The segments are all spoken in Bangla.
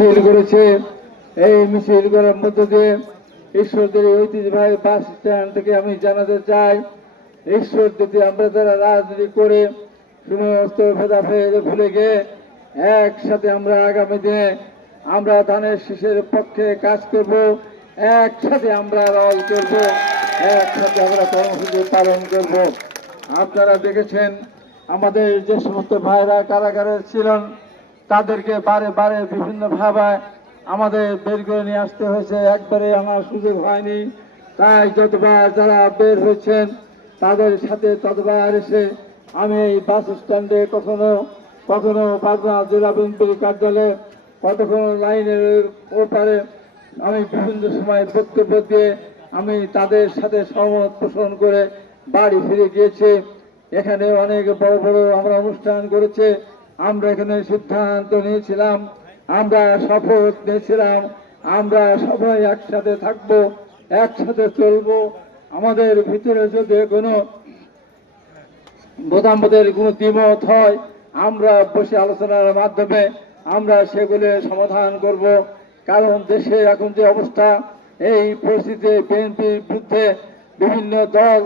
মিছিল করেছে। এই মিছিল করার মধ্য দিয়ে ঈশ্বরদের ঐতিহ্যবাহী বাস স্ট্যান্ড থেকে আমি জানাতে চাই, ঈশ্বর যদি আমরা যারা রাজনীতি করে সমস্ত ভেদাভেদ ভুলে গিয়ে একসাথে আমরা আগামী দিনে আমরা ধানের শীষের পক্ষে কাজ করব, একসাথে আমরা রল করব, একসাথে আমরা কর্মসূচি পালন করব। আপনারা দেখেছেন আমাদের যে সমস্ত ভাইরা কারাগারে ছিলেন তাদেরকে বারে বারে বিভিন্ন ভাবে আমাদের বের করে নিয়ে আসতে হয়েছে, একবারে আমার সুযোগ হয়নি। তাই যতবার যারা বের হয়েছেন তাদের সাথে ততবার এসে আমি এই বাস স্ট্যান্ডে কখনো কখনো পাবনা জেলা বিএনপির কার্যালয়ে, কতক্ষণ লাইনের ওপারে আমি বিভিন্ন সময় বক্তব্য দিয়ে আমি তাদের সাথে সহমত পোষণ করে বাড়ি ফিরে গিয়েছি। এখানে অনেক বড় বড় আমরা অনুষ্ঠান করেছে, আমরা এখানে সিদ্ধান্ত নিয়েছিলাম, আমরা শপথ নিয়েছিলাম, আমরা সবাই একসাথে থাকবো, একসাথে চলবো। আমাদের ভিতরে যদি কোনো বোধামদের কোনো দ্বিমত হয় আমরা বসে আলোচনার মাধ্যমে আমরা সেগুলো সমাধান করব। কারণ দেশে এখন যে অবস্থা, এই পরিস্থিতিতে বিএনপির বিরুদ্ধে বিভিন্ন দল,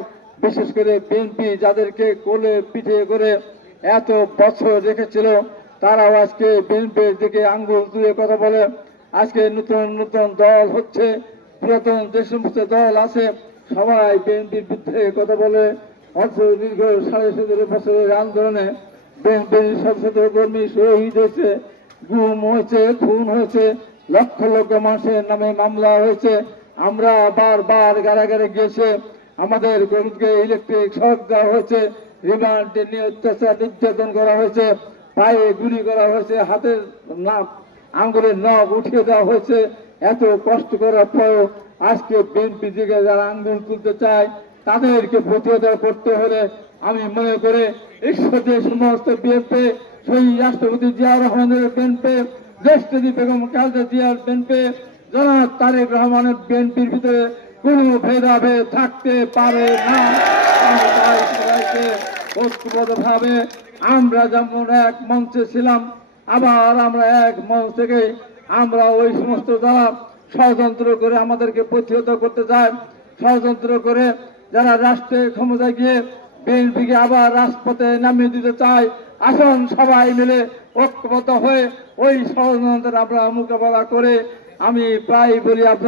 বিশেষ করে বিএনপি যাদেরকে কোলে পিঠে করে এত বছর রেখেছিল, তারাও আজকে বিএনপির দিকে আঙ্গুল তুলে কথা বলে। আজকে নতুন নতুন দল হচ্ছে, পুরাতন যে সমস্ত দল আছে সবাই বিএনপির বিরুদ্ধে কথা বলে। অথচ দীর্ঘ 17.5 বছরের আন্দোলনে বিএনপির শত শত কর্মী শহীদ হয়েছে, গুম হয়েছে, খুন হয়েছে, লক্ষ লক্ষ মানুষের নামে মামলা হয়েছে। আমরা বারবার কারাগারে গিয়েছে, আমাদের গরিবকে ইলেকট্রিক শক দেওয়া হয়েছে, রিমান্ডে নিয়ে অত্যাচার নির্যাতন করা হয়েছে, পায়ে গুলি করা হয়েছে, হাতের আঙ্গুলের নখ উঠিয়ে দেওয়া হয়েছে। এত কষ্ট করার পরেও আজকে বিএনপি দিকে যারা আঙ্গুল তুলতে চায় তাদেরকে প্রতিহত করতে হলে আমি মনে করি ঈশ্বরের সমস্ত বিএনপি, শহীদ রাষ্ট্রপতি জিয়া রহমানের বিএনপি, দেশনেত্রী বেগম খালেদা জিয়ার বিএনপি, জনাব তারেক রহমানের বিএনপির ভিতরে কোনো ভেদাভেদ থাকতে পারে না। ঐক্যবদ্ধভাবে আমরা যেমন এক মঞ্চে ছিলাম, আবার আমরা এক মঞ্চ থেকে আমরা ওই সমস্ত যারা ষড়যন্ত্র করে আমাদেরকে প্রতিহত করতে চায়, ষড়যন্ত্র করে যারা রাষ্ট্রের ক্ষমতায় গিয়ে বিএনপিকে আবার রাজপথে নামিয়ে দিতে চায়, আসুন সবাই মিলে ঐক্যবদ্ধ হয়ে ওই ষড়যন্ত্রের আমরা মোকাবেলা করে। আমি প্রায় বলি আপনার